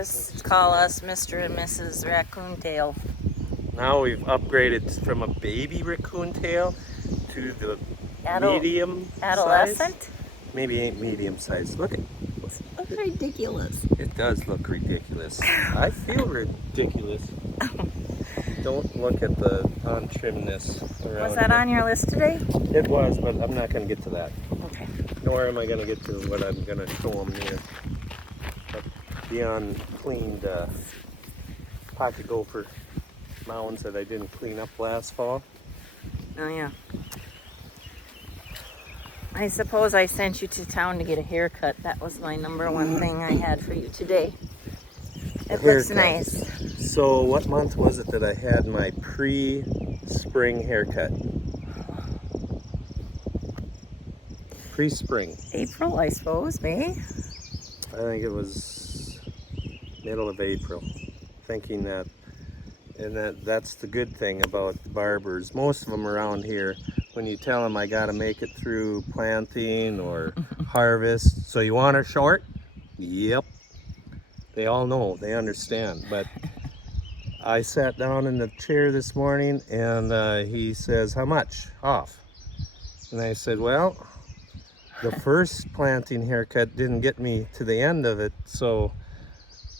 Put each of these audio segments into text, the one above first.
Just call us Mr. and Mrs. Raccoon Tail. Now we've upgraded from a baby raccoon tail to the medium Adolescent? size. Maybe ain't medium size. Look at Looks ridiculous. it. Does look ridiculous. I feel ridiculous. Don't look at the untrimness around. Was that here. on your list today? It was, but I'm not going to get to that. Okay. Nor am I going to get to what I'm going to show them here. But the uncleaned pocket gopher mounds that I didn't clean up last fall. Oh, yeah. I suppose I sent you to town to get a haircut. That was my number one thing I had for you today. It looks nice. So what month was it that I had my pre-spring haircut? Pre-spring. April, I suppose, May? I think it was middle of April. Thinking that, and that's the good thing about the barbers. Most of them around here, when you tell them I gotta make it through planting or harvest, so you want her short? Yep. They all know, they understand. But I sat down in the chair this morning and he says, how much off? And I said, well, the first planting haircut didn't get me to the end of it, so,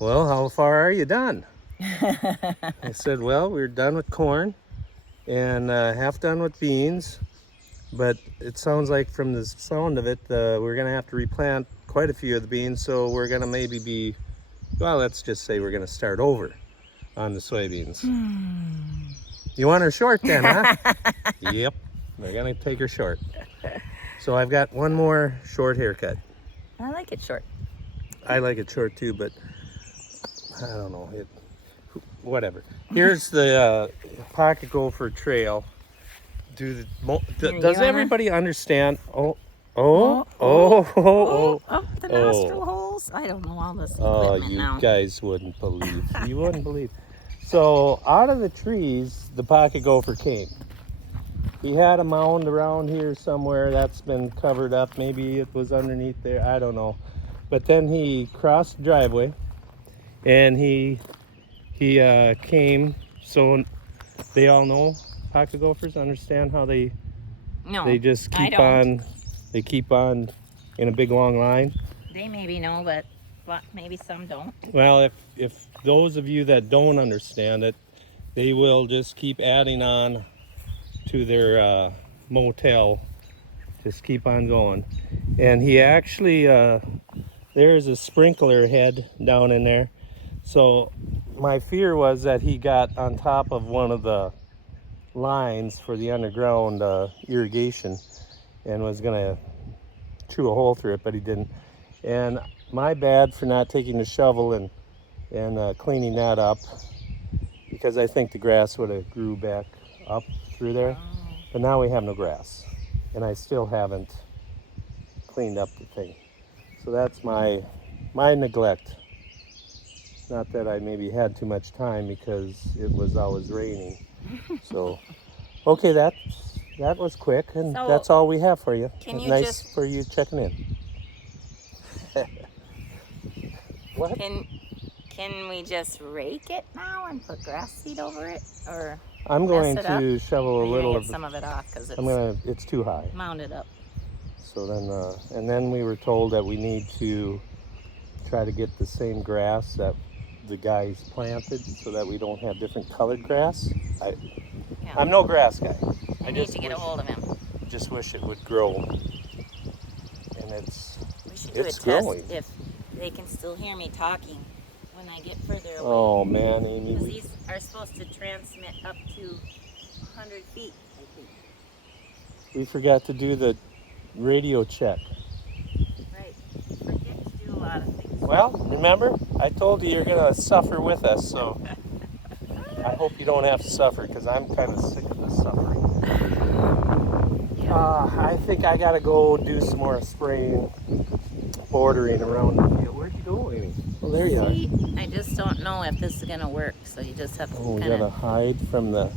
well, how far are you done? I said, well, we're done with corn and half done with beans, but it sounds like from the sound of it, we're gonna have to replant quite a few of the beans, so we're gonna maybe be, well, let's just say we're gonna start over on the soybeans. You want her short then, huh? Yep, they're gonna take her short. So I've got one more short haircut. I like it short. I like it short too, but I don't know, whatever. Here's the pocket gopher trail. Does everybody understand? Oh, the nostril holes. I don't know all this equipment now. You guys wouldn't believe. You wouldn't believe. So out of the trees, the pocket gopher came. He had a mound around here somewhere that's been covered up. Maybe it was underneath there. I don't know. But then he crossed the driveway, and he came. So they all know pocket gophers understand how they just keep on. They keep on in a big long line. They maybe know, but maybe some don't. Well, if those of you that don't understand it, they will just keep adding on to their motel. Just keep on going. And he actually, there's a sprinkler head down in there. So my fear was that he got on top of one of the lines for the underground irrigation and was gonna chew a hole through it, but he didn't. And my bad for not taking the shovel and cleaning that up, because I think the grass would have grew back up through there. But now we have no grass, and I still haven't cleaned up the thing. So that's my neglect. Not that I maybe had too much time because it was always raining. So, okay, that was quick, and So, that's all we have for you. Can you nice for you checking in. What? Can we just rake it now and put grass seed over it, or I'm going mess it to up? shovel Or a you little gonna of get some of it off because it's too high. mounded up. So then, and then we were told that we need to try to get the same grass that the guys planted, so that we don't have different colored grass. I'm no grass guy. I need to get a hold of him. Just wish it would grow. And We should do a test growing. if they can still hear me talking when I get further away. Oh man, Amy. Because these are supposed to transmit up to 100 feet, I think. We forgot to do the radio check. Right. Forget to do a lot of things. Well, remember, I told you you're gonna suffer with us, so I hope you don't have to suffer, because I'm kind of sick of the suffering. I think I gotta go do some more spraying, bordering around the field. Where'd you go, Amy? Well, there you are. I just don't know if this is gonna work, so you just have to Oh, we kind gotta of. hide from the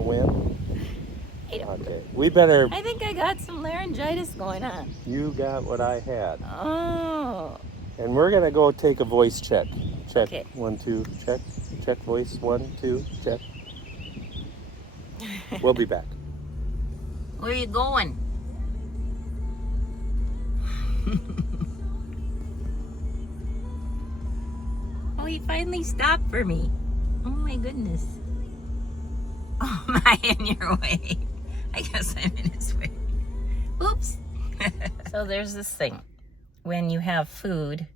wind. I don't- Okay, we better. I think I got some laryngitis going on. You got what I had. Oh. And we're gonna go take a voice check. Check. Okay. 1, 2, check. Check voice. 1, 2, check. We'll be back. Where are you going? Oh, he finally stopped for me. Oh my goodness. Oh, am I in your way? I guess I'm in his way. Oops. So there's this thing. When you have food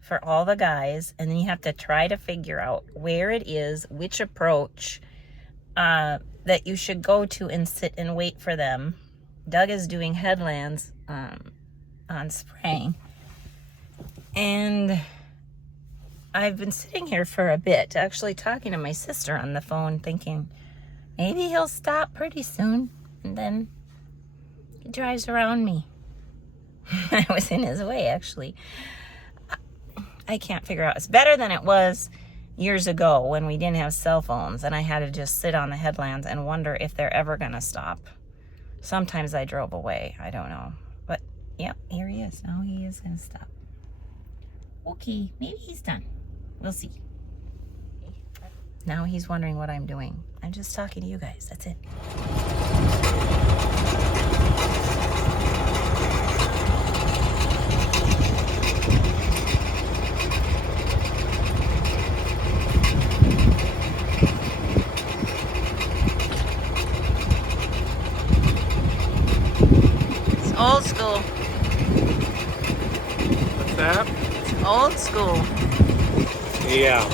for all the guys, and then you have to try to figure out where it is, which approach that you should go to and sit and wait for them. Doug is doing headlands on spraying. And I've been sitting here for a bit, actually talking to my sister on the phone, thinking maybe he'll stop pretty soon. And then he drives around me. I was in his way, actually. I can't figure out. It's better than it was years ago when we didn't have cell phones and I had to just sit on the headlands and wonder if they're ever going to stop. Sometimes I drove away. I don't know. But, yep, here he is. Now he is going to stop. Okay, maybe he's done. We'll see. Now he's wondering what I'm doing. I'm just talking to you guys. That's it. Old school. What's that? It's old school. Yeah.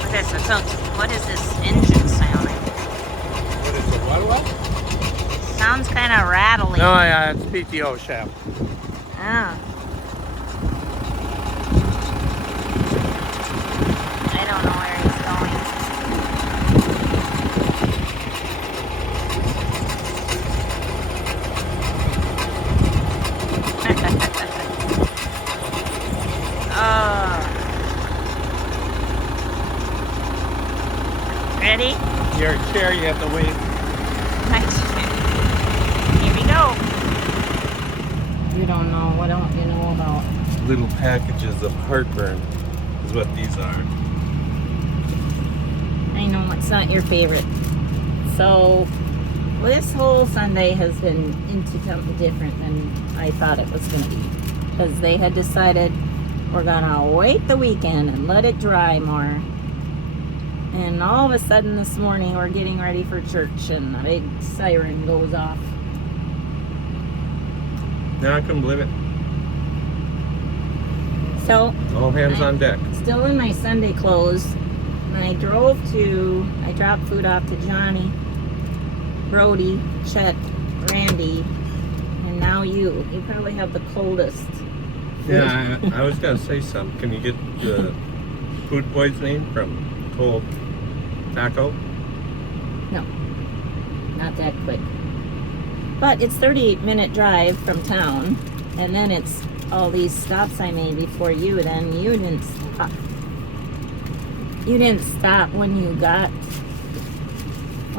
What is this engine sounding? What is it? What? Sounds kind of rattly. No, yeah, it's PTO shaft. Ah. I don't know where he's Ready? Your chair, you have to wait. Here we go. You don't know. What don't you know about? Little packages of heartburn is what these are. I know it's not your favorite. So this whole Sunday has been into something different than I thought it was going to be. Because they had decided we're going to wait the weekend and let it dry more. And all of a sudden this morning we're getting ready for church and a big siren goes off. Now I couldn't believe it. So All hands on deck. Still in my Sunday clothes. And I dropped food off to Johnny, Brody, Chet, Randy, and now you. You probably have the coldest. Yeah, I was going to say something. Can you get the food poisoning from cold taco? No, not that quick. But it's 38-minute drive from town, and then it's all these stops I made before you. Then you didn't stop. You didn't stop when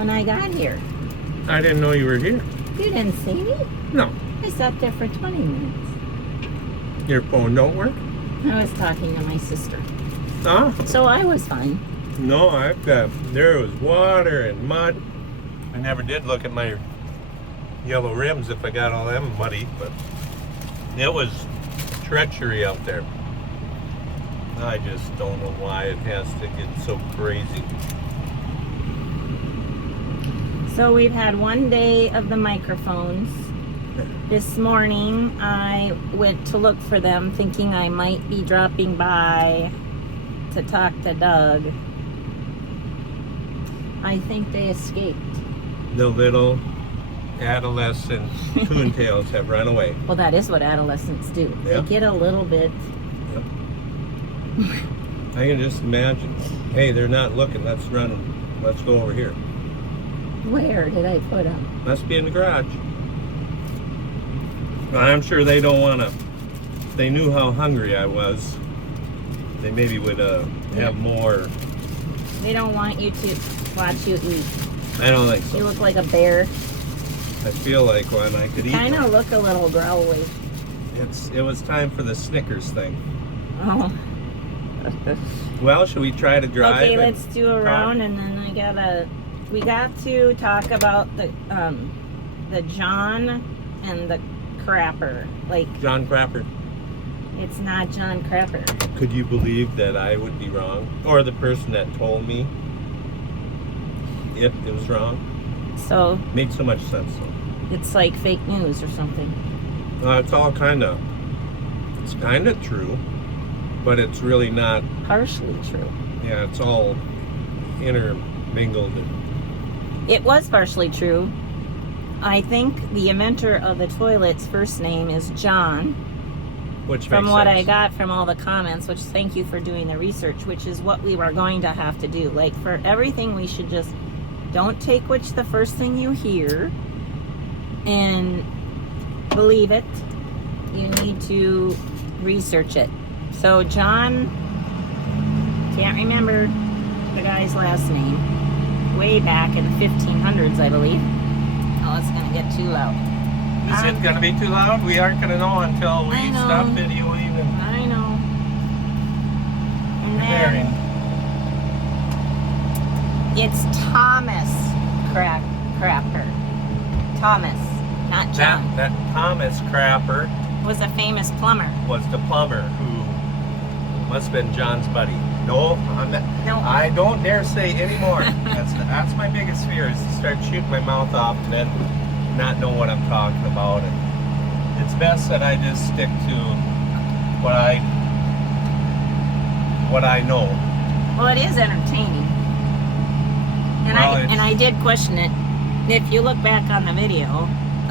I got here. I didn't know you were here. You didn't see me? No. I sat there for 20 minutes. Your phone don't work? I was talking to my sister. Oh. So I was fine. No, there was water and mud. I never did look at my yellow rims if I got all them muddy, but it was treachery out there. I just don't know why it has to get so crazy. So we've had one day of the microphones. This morning I went to look for them thinking I might be dropping by to talk to Doug. I think they escaped. The little adolescent coontails have run away. Well, that is what adolescents do. Yep. They get a little bit... Yep. I can just imagine. Hey, they're not looking. Let's run. Let's go over here. Where did I put them? Must be in the garage. I'm sure they don't want to. If they knew how hungry I was, they maybe would have more. They don't want you to watch you eat. I don't think so. You look like a bear. I feel like one I could eat. Kind of look a little growly. It was time for the Snickers thing. Oh. Well, should we try to drive? Okay, and let's do a round, and then we got to talk about the John and the Crapper. Like, John Crapper. it's not John Crapper. Could you believe that I would be wrong? Or the person that told me it was wrong? So Made so much sense. it's like fake news or something. It's all it's kind of true, but it's really not. Partially true. Yeah, it's all intermingled. It was partially true. I think the inventor of the toilet's first name is John. Which From makes what sense. I got from all the comments, which thank you for doing the research, which is what we were going to have to do. Like, for everything, we should just don't take the first thing you hear and believe it. You need to research it. So John, can't remember the guy's last name, way back in the 1500s, I believe. Oh, it's gonna get too loud. Is it going to be too loud? We aren't going to know until we I know. stop videoing and I know. And comparing. then it's Thomas Crapper. Thomas, not John. That Thomas Crapper Was a famous plumber. was the plumber who must have been John's buddy. No, No. I don't dare say anymore. That's my biggest fear, is to start shooting my mouth off and then not know what I'm talking about. And it's best that I just stick to what I know. Well, it is entertaining. And Well, I did question it. If you look back on the video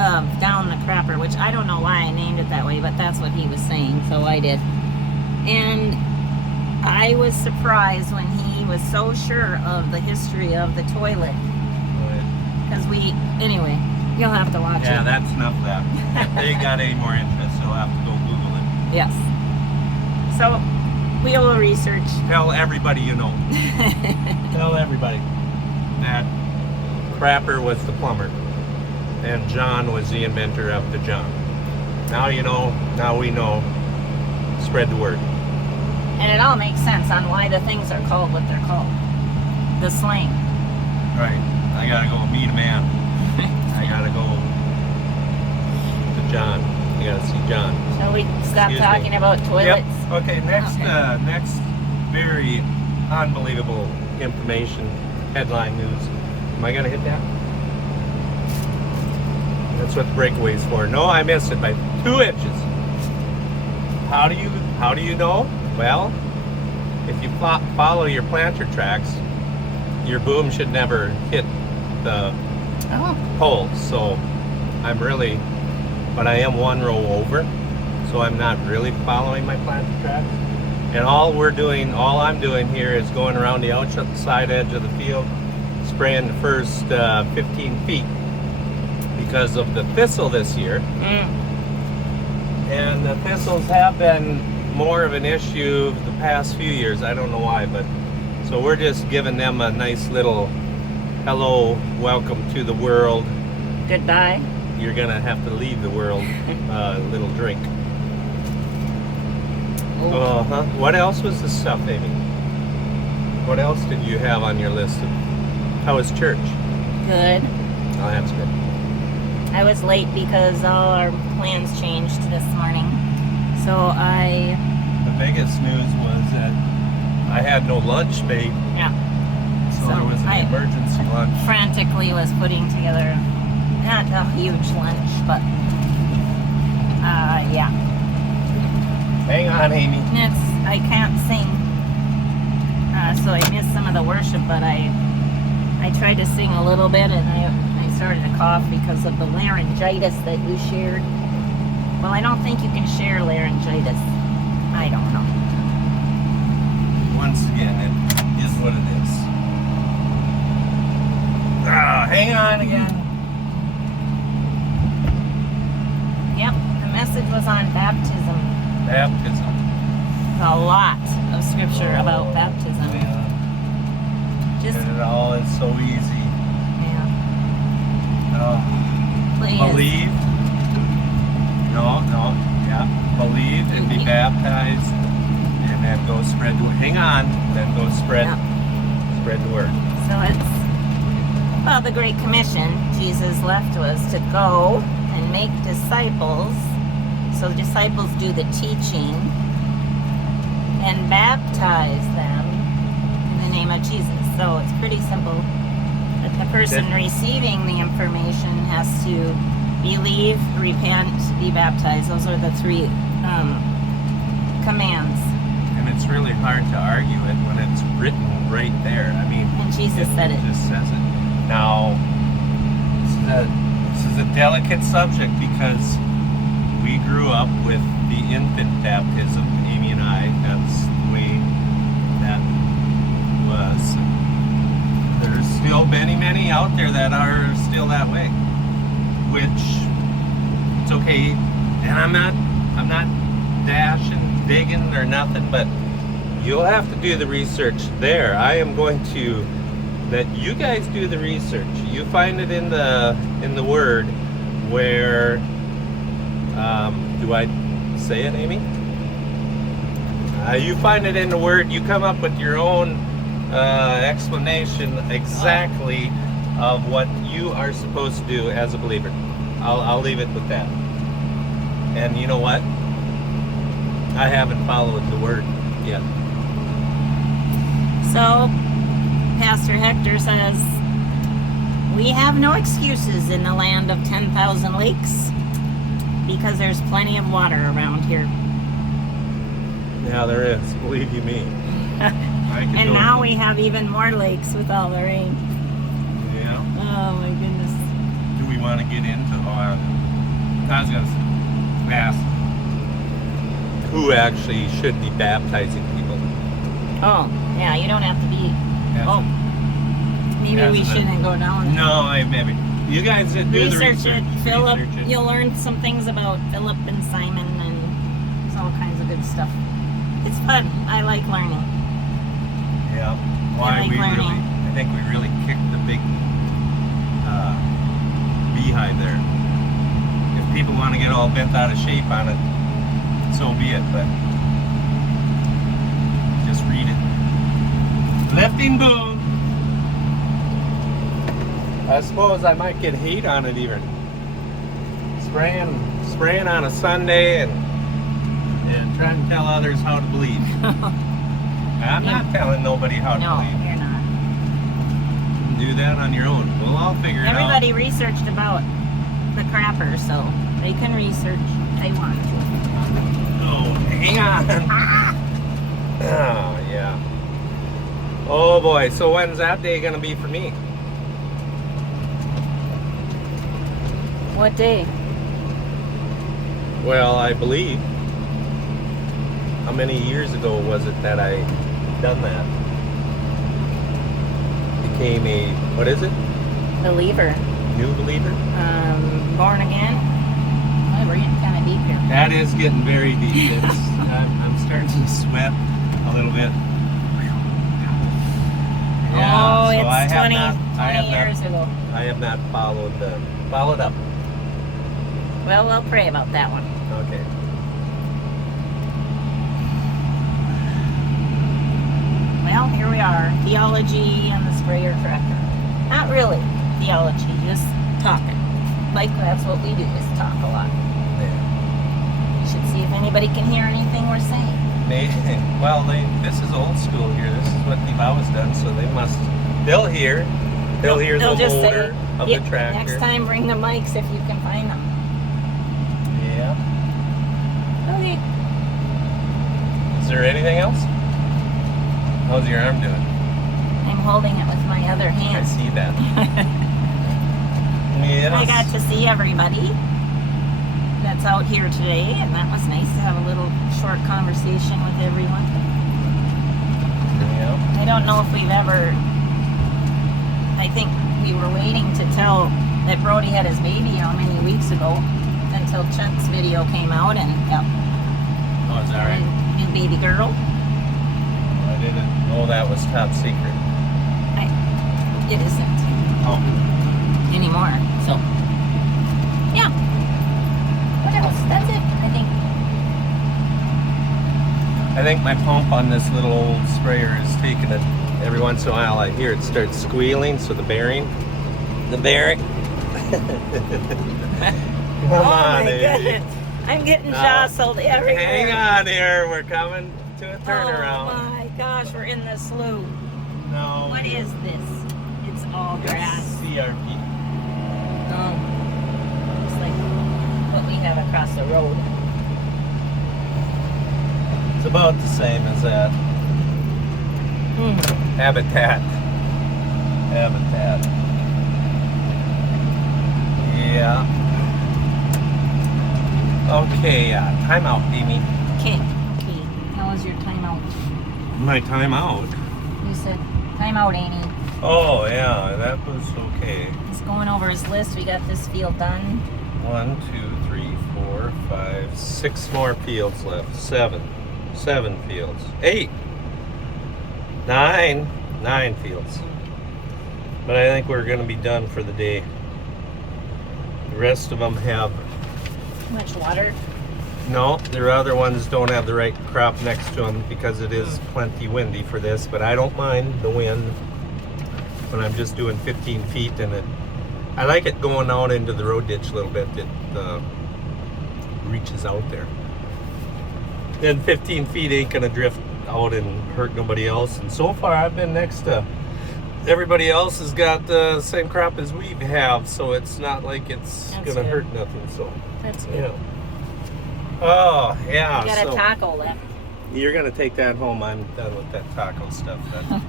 of Down the Crapper, which I don't know why I named it that way, but that's what he was saying, so I did. And I was surprised when he was so sure of the history of the toilet. Because anyway, you'll have to watch Yeah, it. that's enough of that. If they got any more interest, they'll have to go Google it. Yes. So, we will research. Tell everybody you know. Tell everybody that Crapper was the plumber and John was the inventor of the John. Now you know, now we know. Spread the word. And it all makes sense on why the things are called what they're called. The slang. Right. I gotta go meet a man. I gotta go to John. I gotta see John. Shall we stop Excuse talking me. about toilets? Yep. Okay, next Okay. next very unbelievable information, headline news. Am I gonna hit that? That's what the breakaway's for. No, I missed it by 2 inches. How do you know? Well, if you follow your planter tracks, your boom should never hit the poles. So but I am 1 row over, so I'm not really following my planter tracks. And all I'm doing here is going around the outside edge of the field, spraying the first 15 feet because of the thistle this year. And the thistles have been more of an issue the past few years. I don't know why, but so we're just giving them a nice little hello, welcome to the world. Goodbye. You're gonna have to leave the world little drink. Uh-huh. What else was the stuff, Amy? What else did you have on your list? How was church? Good. Oh, that's good. I was late because all our plans changed this morning. So The biggest news was that I had no lunch made, so there was an emergency lunch. frantically was putting together not a huge lunch, but yeah. Hang on, Amy. I can't sing, so I missed some of the worship, but I tried to sing a little bit, and I started to cough because of the laryngitis that you shared. Well, I don't think you can share laryngitis. I don't know. Once again, it is what it is. Hang on again. Yep, the message was on baptism. Baptism. A lot of scripture about baptism. Yeah. Just, And it all is so easy. yeah. Please. Believe. No. Yeah. Believe and be baptized, and And then go spread the word. Hang on. Then go spread the word. So it's, well, the Great Commission Jesus left was to go and make disciples. So the disciples do the teaching and baptize them in the name of Jesus. So it's pretty simple. That the person receiving the information has to believe, repent, be baptized. Those are the three commands. And it's really hard to argue it when it's written right there. I mean, And Jesus said it. Just says it. Now, this is a delicate subject because we grew up with the infant baptism, Amy and I. That's the way that was. There's still many out there that are still that way, which it's okay. And I'm not dashing, digging or nothing, but you'll have to do the research there. I am going to let you guys do the research. You find it in the word where do I say it, Amy? You find it in the word. You come up with your own explanation exactly of what you are supposed to do as a believer. I'll leave it with that. And you know what? I haven't followed the word yet. So, Pastor Hector says, we have no excuses in the land of 10,000 lakes because there's plenty of water around here. Yeah, there is. Believe you me. And now we have even more lakes with all the rain. Yeah. Oh my goodness. Do we want to get into I was going to ask who actually should be baptizing people? Oh, yeah, you don't have to be. Maybe we shouldn't go down. No, maybe. You guys do the research. Research it. Philip, you'll learn some things about Philip and Simon and all kinds of good stuff. It's fun. I like learning. Yeah. Why I think we really kicked the big beehive there. If people want to get all bent out of shape on it, so be it, but just read it. Lifting boom. I suppose I might get heat on it even. Spraying on a Sunday and trying to tell others how to believe. I'm not telling nobody how to believe. No, you're not. Do that on your own. We'll all figure it out. Everybody researched about the crapper, so they can research if they want to. Oh, hang on. Oh, yeah. Oh boy, so when's that day gonna be for me? What day? Well, I believe. How many years ago was it that I done that? Became a, what is it? Believer. New believer? Born again. Oh, we're getting kind of deep here. That is getting very deep. I'm starting to sweat a little bit. Yeah, oh, so it's 20 years ago. I have not followed up. Well, we'll pray about that one. Okay. Well, here we are. Theology and the sprayer tractor. Not really theology, just talking. Like that's what we do, is talk a lot. Yeah. You should see if anybody can hear anything we're saying. Well, this is old school here. This is what they've always done, so they'll hear the motor of the tractor. Next time, bring the mics if you can find them. Yeah. Okay. Is there anything else? How's your arm doing? I'm holding it with my other hand. I see that. Yes. I got to see everybody that's out here today, and that was nice to have a little short conversation with everyone. Yeah. I don't know if we've ever, I think we were waiting to tell that Brody had his baby how many weeks ago until Chuck's video came out, and yep. Oh, is that right? New baby girl. I didn't know that was top secret. It isn't. Oh. Anymore. So, yeah. What else? That's it, I think. I think my pump on this little old sprayer is taking it. Every once in a while I hear it start squealing, so the bearing. Come on, goodness. I'm getting jostled everywhere. Hang on here, we're coming to a turnaround. Oh my gosh, we're in the slough. No. What is this? It's all grass. CRP. Oh. It's like what we have across the road. It's about the same as that. Habitat. Yeah. Okay, timeout, Amy. Okay. How was your timeout? My timeout? You said timeout, Amy. Oh, yeah, that was okay. He's going over his list. We got this field done. 1, 2, 3, 4, 5, 6 more fields left. 7 fields. 8. 9 fields. But I think we're going to be done for the day. The rest of them have... Too much water? No, their other ones don't have the right crop next to them because it is plenty windy for this, but I don't mind the wind when I'm just doing 15 feet, and I like it going out into the road ditch a little bit. It reaches out there. Then 15 feet ain't gonna drift out and hurt nobody else, and so far I've been next to everybody else has got the same crop as we have, so it's not like it's gonna hurt nothing. So that's good. Yeah. Oh yeah. We got a taco left. You're gonna take that home. I'm done with that taco stuff. Yeah.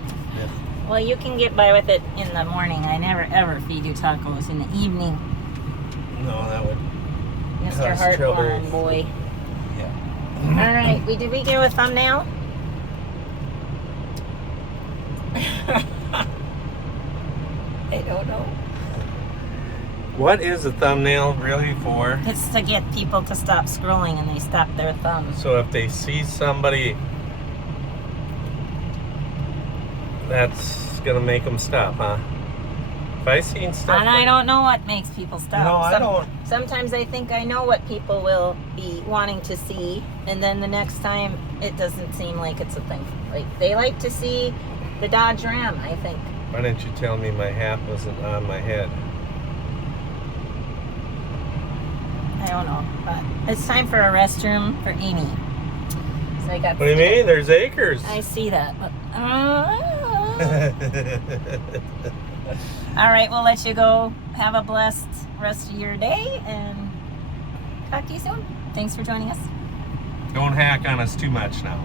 Well, you can get by with it in the morning. I never ever feed you tacos in the evening. No, that would. Mr. cause trouble. Heartburn boy. Yeah. All right, did we do a thumbnail? I don't know. What is a thumbnail really for? It's to get people to stop scrolling and they stop their thumbs. So if they see somebody, that's gonna make them stop, huh? If I seen stuff, And I don't know what makes people stop. No, I don't. Sometimes I think I know what people will be wanting to see, and then the next time it doesn't seem like it's a thing. Like they like to see the Dodge Ram, I think. Why didn't you tell me my hat wasn't on my head? I don't know, but it's time for a restroom for Amy. So I got. What do you mean? There's acres. I see that. But, all right, we'll let you go. Have a blessed rest of your day, and talk to you soon. Thanks for joining us. Don't hack on us too much now.